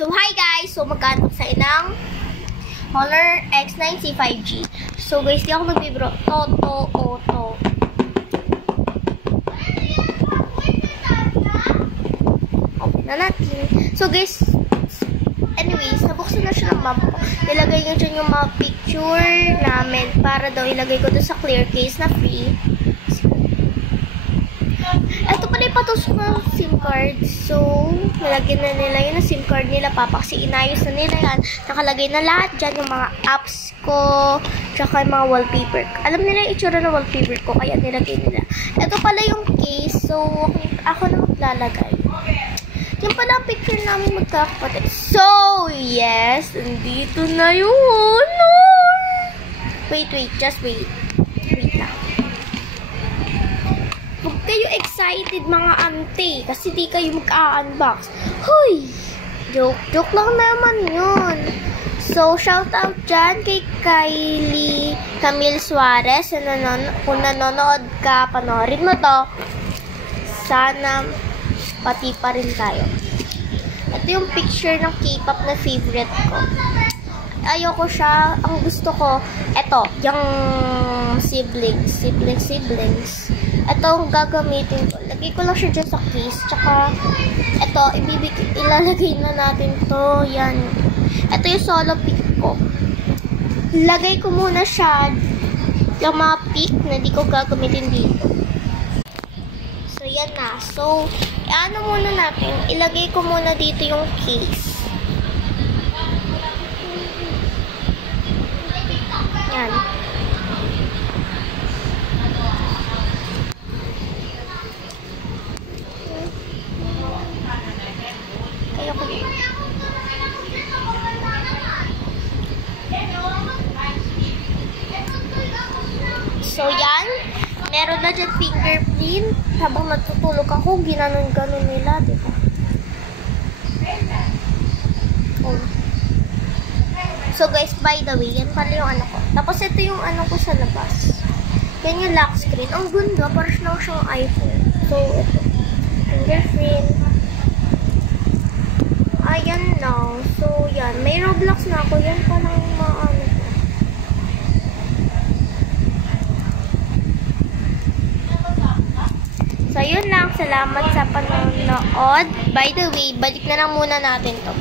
So, hi guys! So, magkano sa ng Honor X9 C5G. So, guys, di ako nagbibiro. Auto. Open na natin. So, guys, anyways, nabuksan na siya ng map ko. Ilagay nyo dyan yung mga picture namin para daw ilagay ko doon sa clear case na free. Ito pala yung patusok ng SIM card. So, nalagyan na nila yun na SIM card nila, papa. Kasi inayos na nila yan. Nakalagay na lahat dyan yung mga apps ko, tsaka yung mga wallpaper. Alam nila yung itsura ng wallpaper ko, kaya nilagay nila. Ito pala yung case. So, ako na maglalagay. Yung pala ang picture namin magkakapatid. So, yes, nandito na yun. Wait, just wait. Wait lang. Huwag kayo excited mga ante, kasi di kayo mag-unbox. Huy! Joke lang naman yun. So, shout out dyan kay Kylie Camille Suarez. Kung nanonood ka, panoorin mo to. Sana pati pa rin tayo. Ito yung picture ng K-pop na favorite ko. Ayoko siya. Ang gusto ko, ito, yung siblings. Ito ang gagamitin ko. Lagay ko lang siya dyan sa case. Tsaka, ito, ilalagay na natin to. Yan. Ito yung solo pic ko. Lagay ko muna siya yung mga pic na di ko gagamitin dito. So, yan na. So, ano muna natin? Ilagay ko muna dito yung case. Yan. Kaya ko yun. So, yan. Meron na dyan fingerprint. Habang natutulog ako, ginanon-ganon nila, diba? Oh. So, guys, by the way, yan pala yung ano ko. Tapos, ito yung ano ko sa labas. Yan yung lock screen. Ang ganda, parang lang siyang iPhone. So, ito. Fingerprint. Ayan na. So, yan. May Roblox na ako. Yan palang maano ko. So, yun lang. Salamat sa panonood. By the way, balik na lang muna natin to.